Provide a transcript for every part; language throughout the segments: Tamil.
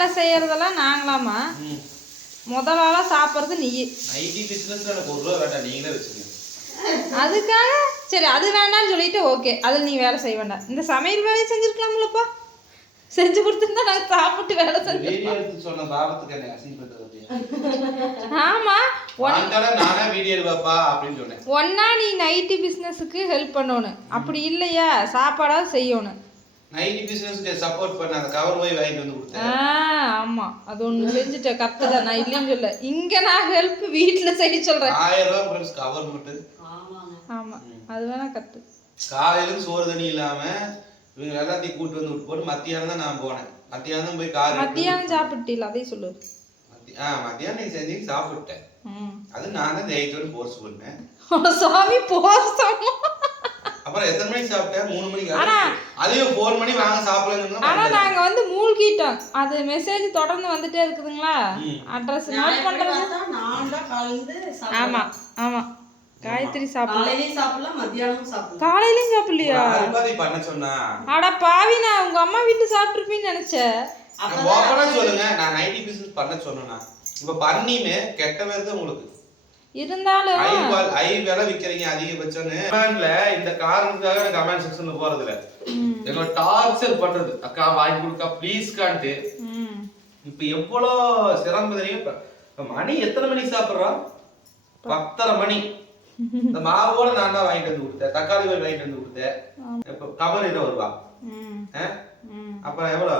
வேலை செய்யறதெல்லாம் நாங்களாமா, முதலாளா சாப்பிட்றது நீ. ஐடி பிசினஸ்ல எனக்கு 1 ரூபா வேண்டாம், நீங்களே வச்சுக்கோங்க. அதுக்காக சரி அது வேண்டாம்னு சொல்லிட்டு ஓகே, அதில் நீ வேலை செய்ய வேண்டாம். இந்த சமையல் வேலையை செஞ்சுருக்கலாம்லப்பா, செஞ்சு கொடுத்துருந்தா நாங்கள் சாப்பிட்டு வேலை செஞ்சு சொன்ன பாவத்துக்கு என்ன அசிங்கப்படுறது. ஆமா, நானே வீடியோ எடுப்பா அப்படின்னு சொன்னேன். ஒன்னா நீ நைட்டி பிசினஸுக்கு ஹெல்ப் பண்ணணும், அப்படி இல்லையா சாப்பாடாவது செய்யணும். நைட்டி பிசினஸ்க்கு சப்போர்ட் பண்ண அந்த கவர் போய் வாங்கிட்டு வந்து கொடுத்தேன். ஆமா, அது ஒன்று செஞ்சுட்டேன், கரெக்டு தான், நான் இல்லைன்னு சொல்ல. இங்கே நான் ஹெல்ப் வீட்டில் செய்ய சொல்கிறேன். 1000 ரூபா ஃப்ரெண்ட்ஸ் கவர் மட்டும். ஆமா, அது வேணா கரெக்டு. காலையிலும் சோறு தண்ணி இல்லாம இவங்க எல்லாத்தையும் கூட்டு வந்து விட்டு போட்டு மத்தியானம் தான் நான் போனேன். மத்தியானம் தான் போய் கார் மத்தியானம் சாப்பிட்டீங்களா? அதையும் சொல்லு. மத்தியானம் நீ செஞ்சு சாப்பிட்டேன். அது நான் தான் ஜெயிச்சோடு போர்ஸ் பண்ணேன். சாமி போர்ஸ். அப்புறம் எத்தனை மணிக்கு சாப்பிட்டேன்? 3 மணிக்கு. அதையும் 4 மணி வாங்க சாப்பிடலாம். ஆனா நாங்க வந்து மூழ்கிட்டோம். அது மெசேஜ் தொடர்ந்து வந்துட்டே இருக்குதுங்களா, அட்ரஸ் நோட் பண்றது. ஆமா ஆமா, காயத்ரி சாப்பிடலாம், மத்தியானம் சாப்பிடலாம், காலையிலயும் சாப்பிடலையா? பண்ண சொன்னா அட பாவி, நான் உங்க அம்மா வீட்டுல சாப்பிட்டுருப்பீன்னு நினைச்சேன். ஓபனா சொல்லுங்க, நான் நைட்டி பிசினஸ் பண்ண சொன்னா இப்ப பண்ணிமே கெட்ட பேர் உங்களுக்கு. இருந்தாலும் ஐ வேலை விக்கிறீங்க அதிகபட்சம்னு இந்த காரணத்துக்காக கமெண்ட் செக்ஷன்ல போறதுல என்னோட டார்ச்சர் பண்றது. அக்கா வாங்கி கொடுக்கா ப்ளீஸ்கான்ட்டு. இப்ப எவ்வளவு சிரமம் தெரியும். மணி எத்தனை மணிக்கு சாப்பிடுறோம்? 10:30 மணி. இந்த மாவோட நான் தான் வாங்கிட்டு வந்து கொடுத்தேன், தக்காளி போய் வாங்கிட்டு வந்து கொடுத்தேன். இப்ப கவர் 20 ரூபா. அப்புறம் எவ்வளவு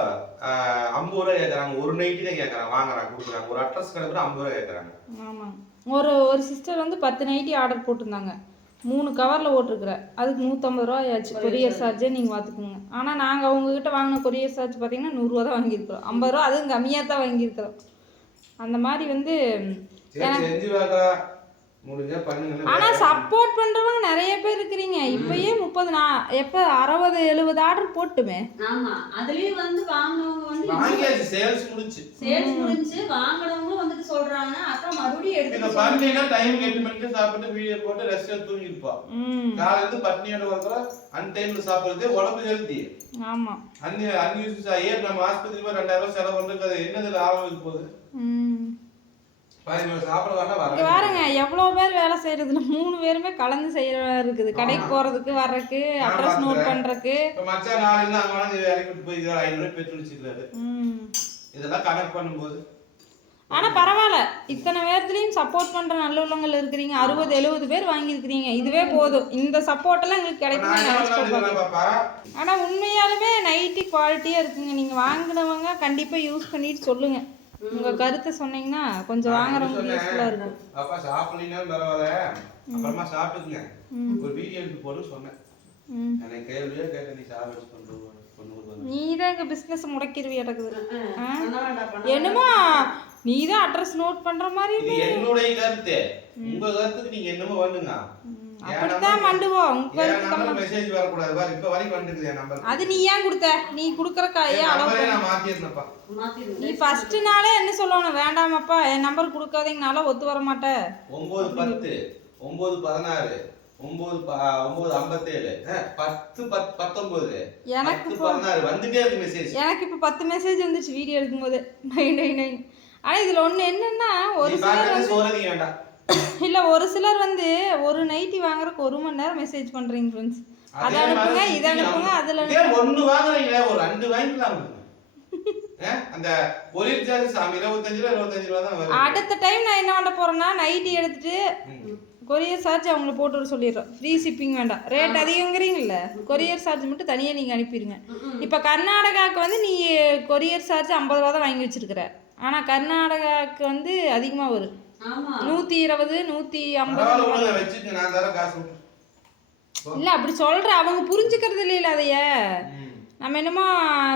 50 ரூபா கேட்கறாங்க. ஒரு நைட்டி தான் கேட்கறாங்க, வாங்குறாங்க, கொடுக்குறாங்க. ஒரு அட்ரஸ் கிளம்புற 50 ரூபா கேட்கறாங்க. ஆமா, ஒரு சிஸ்டர் வந்து 10 நைட்டி ஆர்டர் போட்டிருந்தாங்க, 3 கவரில் ஓட்டிருக்குற. அதுக்கு 150 ரூபா ஆச்சு கொரியர் சார்ஜே, நீங்கள் பார்த்துக்குங்க. ஆனால் நாங்கள் அவங்கக்கிட்ட வாங்கின கொரியர் சார்ஜ் பார்த்தீங்கன்னா 100 ரூபா தான் வாங்கியிருக்கிறோம், 50 ரூபா அதுவும் கம்மியாக தான் வாங்கியிருக்கிறோம். அந்த மாதிரி வந்து ஆனால் சப்போர்ட் பண்ணுறவங்க நிறைய பேர் இருக்கிறீங்க. இப்பயே 30 எப்போ 60-70 ஆர்டர் போட்டுமே. ஆமா, அதுலயும் வந்து வாங்குனவங்க வந்து சேல்ஸ் முடிஞ்சு வாங்குனவங்க வந்துட்டு சொல்றாங்க, அக்கா மறுபடியும் எடுத்து பண்ணீங்கன்னா டைம் 8 மணிக்கு சாப்பிட்டு வீடியோ போட்டு ரெஸ்ட் எடுத்து தூங்கிப்பா. காலையில இருந்து பட்னியோட வரதுல அன் டைம்ல சாப்பிடுறது உடம்பு ஹெல்தி. ஆமா, அன்யூஸ் ஆயே நம்ம ஆஸ்பத்திரி போய் 2000 ரூபாய் செலவு பண்றது என்னது லாபம் இருக்க போகுது? பாருங்க எவ்வளோ பேர் வேலை செய்யறதுல 3 பேருமே கலந்து செய்யறதா இருக்குது. கடைக்கு போறதுக்கு வர்றதுக்கு, அட்ரஸ் நோட் பண்றதுக்கு. இதெல்லாம் கனெக்ட் பண்ணும்போது ஆனா பரவாயில்ல, இத்தனை பேர்த்துலயும் சப்போர்ட் பண்ற நல்ல உள்ளவங்க இருக்கிறீங்க. 60-70 பேர் வாங்கியிருக்கிறீங்க, இதுவே போதும். இந்த சப்போர்ட் எல்லாம் எங்களுக்கு கிடைக்கும். ஆனா உண்மையாலுமே நைட்டி குவாலிட்டியா இருக்குங்க. நீங்க வாங்கினவங்க கண்டிப்பா யூஸ் பண்ணிட்டு சொல்லுங்க, உங்க கருத்தை சொன்னீங்கன்னா கொஞ்சம் வாங்குறவங்க யூஸ்ஃபுல்லா இருக்கும். அப்பா சாப்பிடலனா பரவாயில்லை, அப்புறமா சாப்பிட்டுங்க, ஒரு வீடியோ எடுத்து போடு சொன்னேன். எனக்கு கேள்வியே கேட்ட நீ சாப்பிட்டு பண்றது நீ தான் எங்க பிசினஸ் முடக்கிருவி கிடக்குது. என்னமோ நீ தான் அட்ரஸ் நோட் பண்ற மாதிரி. இது என்னுடைய கருத்து, உங்க கருத்துக்கு நீங்க என்னமோ பண்ணுங்க. அப்படித்தான் மண்டுவோம். உங்க மெசேஜ் வர கூடாது பாரு, இப்ப வரைக்கும் வந்துருது என் நம்பர். அது நீ ஏன் கொடுத்த? நீ குடுக்குற காயே அளவு நான் மாத்திறேன்ப்பா. நீ ஃபர்ஸ்ட் நாளே என்ன சொல்லணும், வேண்டாமப்பா என் நம்பர் கொடுக்காதீங்கனால ஒத்து வர மாட்டேன். 910 916 957 10 எனக்கு 16 வந்துட்டே இருக்கு மெசேஜ். எனக்கு இப்ப 10 மெசேஜ் வந்துச்சு வீடியோ எடுக்கும்போது 999. ஆனா இதுல ஒண்ணு என்னன்னா, ஒரு சிலர் வந்து ஒரு நைட்டி வாங்குறதுக்கு 1 மணி நேரம் மெசேஜ் பண்றீங்க ஃப்ரெண்ட்ஸ். அத அனுப்புங்க, இத அனுப்புங்க, அதுல ஒன்னு வாங்குறீங்க, ஒரு 2 வாங்கிக்கலாம். அந்த கொரியர் சார்ஜ் 25 ரூபா தான் வரும். அடுத்த டைம் நான் என்ன பண்ண போறேன்னா, நைட்டி எடுத்துட்டு கொரியர் சார்ஜ் அவங்கள போட்டு வர சொல்லிடுறோம். ஃப்ரீ ஷிப்பிங் வேண்டாம், ரேட் அதிகங்கிறீங்கல்ல, கொரியர் சார்ஜ் மட்டும் தனியாக நீங்கள் அனுப்பிடுங்க. இப்போ கர்நாடகாவுக்கு வந்து நீ கொரியர் சார்ஜ் 50 ரூபா தான் வாங்கி வச்சிருக்கிற. ஆனால் கர்நாடகாவுக்கு வந்து அதிகமாக வரும், 120 150. இல்லை அப்படி சொல்கிற அவங்க புரிஞ்சுக்கிறது இல்லையில அதைய. நம்ம என்னமோ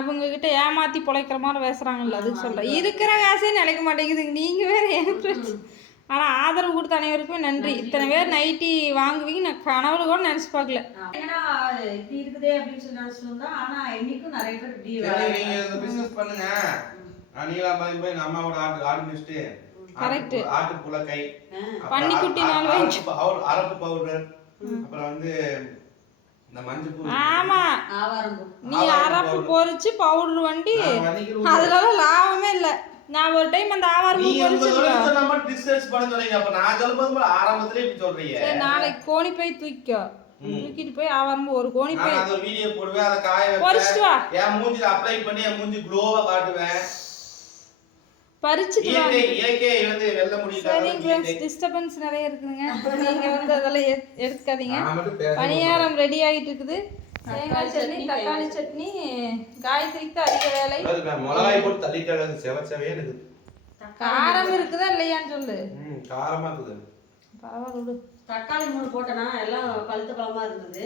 இவங்க கிட்ட ஏமாற்றி பிழைக்கிற மாதிரி பேசுகிறாங்கல்ல, அதுக்கு சொல்கிறேன். இருக்கிற காசே நினைக்க மாட்டேங்குதுங்க, நீங்கள் வேறு என் ஃப்ரெண்ட்ஸ். ஆனால் ஆதரவு கொடுத்த அனைவருக்குமே நன்றி. இத்தனை பேர் நைட்டி வாங்குவீங்க நான் கனவுல கூட நினச்சி பார்க்கல. ஏன்னா இப்படி இருக்குதே அப்படின்னு சொல்லி நினச்சிட்டு ஆனா இன்னைக்கும் நிறைய பேர் இப்படி பிசினஸ் பண்ணுங்க. நீலாம்பரம் போய் எங்க அம்மாவோட ஆடு மிஸ்ட்டு கரெக்ட், ஆட்டு புலக்கை, பன்னிக்குட்டி 4 வாங்கி, அரப்பு பவுடர், அப்புறம் வந்து இந்த மஞ்சள். ஆமா, நீ அரப்பு பொரிச்சு பவுடர் வண்டி, அதனால லாபமே இல்லை. நான் ஒரு டைம் அந்த ஆவாரம் நீ பூ உங்க பறிச்சிருக்கேன். சொன்ன மாதிரி டிஸ்கஸ் பண்ண சொன்னீங்க. அப்ப நான் சொல்லும்போது ஆரம்பத்திலே இப்படி சொல்றீங்க. சரி நாளைக்கு கோணி போய் தூக்கிக்கோ. தூக்கிட்டு போய் ஆவாரம் பூ ஒரு கோணி போய் நான் அது ஒரு வீடியோ போடுவேன், அதை காய பறிச்சிட்டு வா. வைப்பேன். என் மூஞ்சில அப்ளை பண்ணி என் மூஞ்சி க்ளோவா காட்டுவேன். பறிச்சிட்டு வா. இயற்கை வந்து வெல்ல முடியல. சரி ஃப்ரெண்ட்ஸ், டிஸ்டர்பன்ஸ் நிறைய இருக்குதுங்க. நீங்க வந்து அதெல்லாம் எடுத்துக்காதீங்க. பணியாரம் ரெடி ஆகிட்டு இருக்குது. தேங்காய் சட்னி, தக்காளி சட்னி, காய்கறிக்கு தான் அதிக வேலை. மிளகாய் போட்டு தள்ளிட்டாங்க, செவச்சவே இருக்குது. காரம் இருக்குதா இல்லையான்னு சொல்லு. காரமா இருக்குது. பரவாயில்ல விடு. தக்காளி 3 போட்டேனா எல்லாம் பழுத்த பழமா இருந்தது.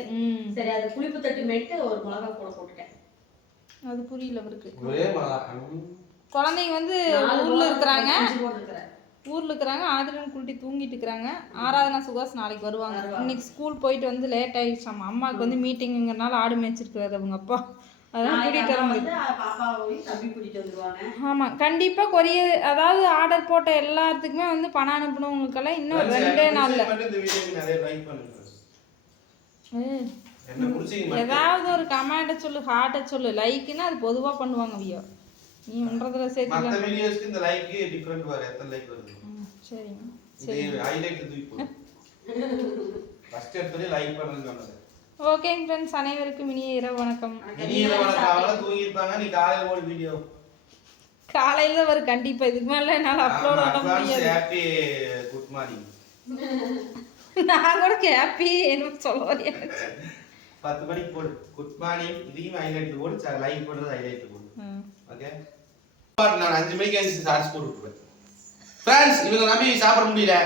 சரி அது புளிப்பு தட்டி மெட்டு ஒரு மிளகா கூட போட்டுட்டேன். அது புரியல அவருக்கு. ஒரே மிளகாய். குழந்தைங்க வந்து ஊர்ல இருக்கிறாங்க. ஆதிரன் குளிட்டி தூங்கிட்டு இருக்கிறாங்க. ஆராதனா சுகாஸ் நாளைக்கு வருவாங்க. இன்னைக்கு ஸ்கூல் போயிட்டு வந்து லேட் ஆயிடுச்சாமா. அம்மாவுக்கு வந்து மீட்டிங்கிறனால ஆடு மேய்ச்சிருக்கிறாரு அவங்க அப்பா. அதான் கூட்டிட்டு வராங்க. ஆமா கண்டிப்பா கொரியர், அதாவது ஆர்டர் போட்ட எல்லாத்துக்குமே வந்து பணம் அனுப்பணுங்களுக்கெல்லாம் இன்னும் 2 நாள்ல. ஏதாவது ஒரு கமெண்ட சொல்லு, ஹார்ட்ட சொல்லு. லைக்னா அது பொதுவா பண்ணுவாங்க வியோ. நீ பண்றதுல சேர்த்து மத்த வீடியோஸ்க்கு இந்த லைக் டிஃபரண்ட் வர எத்தனை லைக் வருது. சரிங்க. சரி ஹைலைட் தூக்கி போடு. ஃபர்ஸ்ட் எடுத்தே லைக் பண்ணுங்க சொன்னது. ஓகே फ्रेंड्स, அனைவருக்கும் இனிய இரவு வணக்கம். இனிய இரவு வணக்கம். அவள தூங்கி இருப்பாங்க, நீ காலையில ஒரு வீடியோ. காலையில வர கண்டிப்பா, இதுக்கு மேல என்னால அப்லோட் பண்ண முடியாது. Happy good morning. நான் கூட ஹேப்பி என்ன சொல்ல வரேன். 10 மணிக்கு போடு குட் மார்னிங். இதையும் ஹைலைட் போடு, லைக் பண்றது ஹைலைட் போடு. ஓகே. நான் 5 மணிக்கு எழுந்து சார்ஜ் போட்டு விட்டுருவேன். ஃப்ரெண்ட்ஸ், இவங்க நம்பி சாப்பிட முடியல.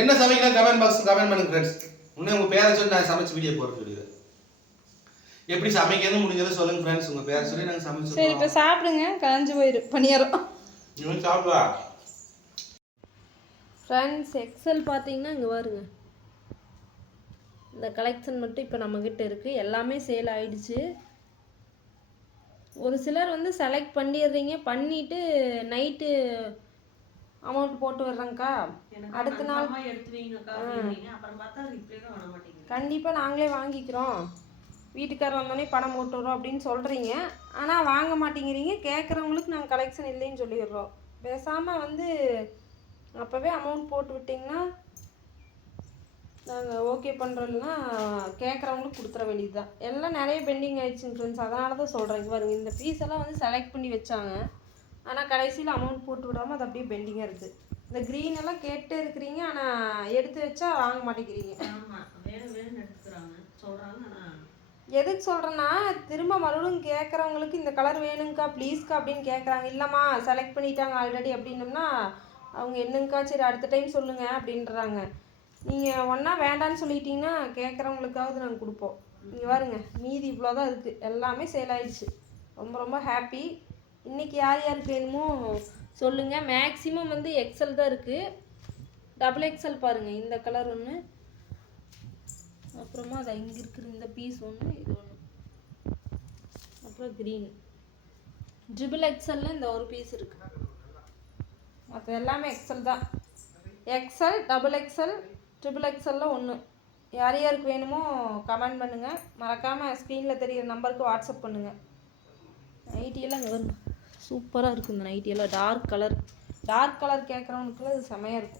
என்ன சமைக்கலாம் கமெண்ட் பாக்ஸ் கமெண்ட் பண்ணுங்க ஃப்ரெண்ட்ஸ். உடனே உங்க பேரை சொல்லி நான் சமைச்சு வீடியோ போட்டு விடுவேன். எப்படி சமைக்கிறது முடிஞ்சதை சொல்லுங்க ஃப்ரெண்ட்ஸ். உங்க பேரை சொல்லி நாங்க சமைச்சு. சரி இப்போ சாப்பிடுங்க, கலஞ்சு போயிரு பணியாரம். இவன் சாப்பிடுவா. ஃப்ரெண்ட்ஸ், எக்ஸல் பார்த்தீங்கன்னா இங்கே பாருங்க. இந்த கலெக்ஷன் மட்டும் இப்போ நம்மக்கிட்ட இருக்குது. எல்லாமே சேல் ஆயிடுச்சு. ஒரு சிலர் வந்து செலக்ட் பண்ணிடுறீங்க, பண்ணிவிட்டு நைட்டு அமௌண்ட் போட்டு வர்றேங்க்கா, அடுத்த நாள் கண்டிப்பாக நாங்களே வாங்கிக்கிறோம், வீட்டுக்காரர் வந்தோடனே பணம் போட்டு வரோம் அப்படின்னு சொல்கிறீங்க. ஆனால் வாங்க மாட்டேங்கிறீங்க. கேட்குறவங்களுக்கு நாங்கள் கலெக்ஷன் இல்லைன்னு சொல்லிடுறோம். பேசாமல் வந்து அப்போவே அமௌண்ட் போட்டு விட்டிங்கன்னா நாங்கள் ஓகே பண்ணுறோம்னா கேட்குறவங்களுக்கு கொடுத்துற வேண்டியது தான். எல்லாம் நிறைய பெண்டிங் ஆகிடுச்சுங்க ஃப்ரெண்ட்ஸ். அதனால தான் சொல்கிறேன். பாருங்க, இந்த பீஸ் எல்லாம் வந்து செலக்ட் பண்ணி வச்சாங்க. ஆனால் கடைசியில் அமௌண்ட் போட்டு விடாமல் அது அப்படியே பெண்டிங்காக இருக்குது. இந்த க்ரீன் எல்லாம் கேட்டு இருக்கிறீங்க, ஆனால் எடுத்து வச்சா வாங்க மாட்டேங்கிறீங்க. எதுக்கு சொல்கிறேன்னா, திரும்ப மறுபடியும் கேட்குறவங்களுக்கு இந்த கலர் வேணுங்க்கா ப்ளீஸ்க்கா அப்படின்னு கேட்குறாங்க. இல்லைம்மா செலக்ட் பண்ணிட்டாங்க ஆல்ரெடி அப்படின்னோம்னா அவங்க என்னங்கக்கா சரி அடுத்த டைம் சொல்லுங்கள் அப்படின்றாங்க. நீங்கள் ஒன்றா வேண்டான்னு சொல்லிட்டீங்கன்னா கேட்குறவங்களுக்காவது நாங்கள் கொடுப்போம். இங்கே பாருங்க, மீதி இவ்வளோ தான் இருக்குது. எல்லாமே சேல் ஆகிடுச்சு. ரொம்ப ரொம்ப ஹாப்பி. இன்றைக்கி யார் யாருக்கு வேணுமோ சொல்லுங்கள். மேக்ஸிமம் வந்து எக்ஸல் தான் இருக்குது. டபுள் எக்ஸல் பாருங்கள், இந்த கலர் ஒன்று, அப்புறமா அது இங்கே இருக்கிற இந்த பீஸ் ஒன்று, இது ஒன்று, அப்புறம் க்ரீன். ட்ரிபிள் எக்ஸலில் இந்த ஒரு பீஸ் இருக்குது. மற்ற எல்லாமே எக்ஸல் தான். எக்ஸல், டபுள் எக்ஸல், ட்ரிபிள் எக்ஸலில் ஒன்று. யார் யாருக்கு வேணுமோ கமெண்ட் பண்ணுங்கள். மறக்காமல் ஸ்க்ரீனில் தெரிகிற நம்பருக்கு வாட்ஸ்அப் பண்ணுங்கள். நைட்டியெல்லாம் இங்கே வரும், சூப்பராக இருக்கும். இந்த நைட்டியெல்லாம் டார்க் கலர் கேட்குறவனுக்குலாம் இது செமையாக இருக்கும்.